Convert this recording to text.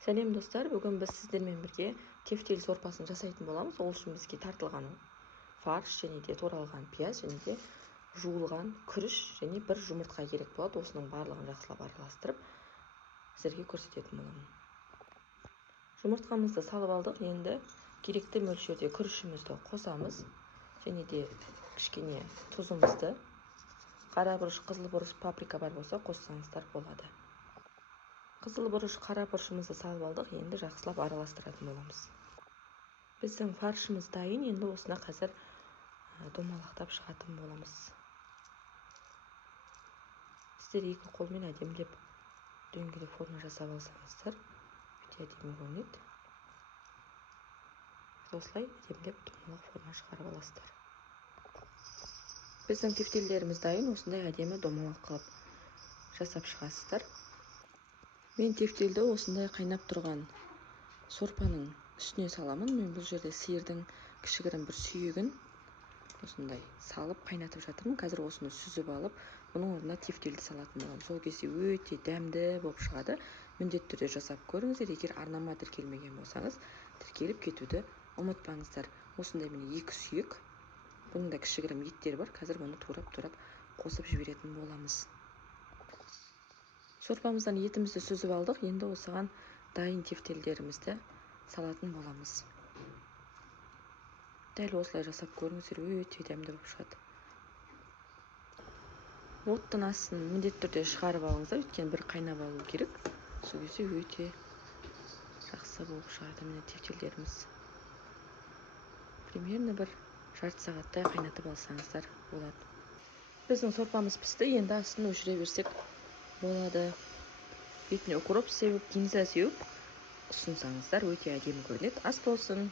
Сәлем достар, бүгін біз сіздермен бірге тефтел сорпасын жасайтын боламыз. Ол үшін бізге тартылған фарш және де туралған пияз және де жуылған күріш және бір жұмыртқа керек болады. Осының барлығын жақсылап араластырып сіздерге көрсететін боламын. Жұмыртқамызды салып алдық. Енді керекті мөлшерде күрішімізді қосамыз және де кішкене тұзымызды, қара бұрыш, қызыл бұрыш, паприка бар болса қоссаңыздар болады. Қызыл бұрыш, қара бұрышымызды салып алдық. Енді жақсылап араластыратын боламыз. Біздің фаршымыз дайын. Енді осына қазір домалақтап шығатын боламыз. Сіздер екі қолмен әдемілеп дөңгелек форма жасап алсаңыздар, өте әдемі көрінеді. Осылай әдемілеп домалақ форма шығарып аласыздар. Біздің тефтелдеріміз дайын. Осындай әдемі домалақ қылып жасап шығасыздар. Мен тефтелді осындай қайнап тұрған сорпаның үстіне саламын. Мен бұл жерде сиырдың кішігірім бір сүйегін осындай салып қайнатып жатырмын. Қазір осыны сүзіп алып, бұның орнына тефтелді салатын боламын. Сол кезде өте дәмді болып шығады. Міндетті түрде жасап көріңіздер. Егер арнама тіркелмеген болсаңыз, тіркеліп кетуді ұмытпаңыздар. Осындай міне екі сүйек. Бұның да кішігірім еттер бар. Қазір бұны турап қосып жіберетін боламыз. Сорпамыздан етімізді сүзіп алдық. Енді осыған дайын тефтелдерімізді салатын боламыз. Дәл осылай жасап көріңіздер, өте дәмді болып шығады. Оттың астын міндетті түрде шығарып алыңыздар, өйткені бір қайнап алу керек. Сол кезде өте жақсы болып шығады. Міне тефтелдеріміз. Примерно бір жарты сағаттай қайнатып алсаңыздар болады. Біздің сорпамыз пісті. Енді астын өшіре берсек болады. Бетіне укроп сеуіп, гинза сеуіп ұсынсаңыздар өте әдемі көрінеді. Ас болсын.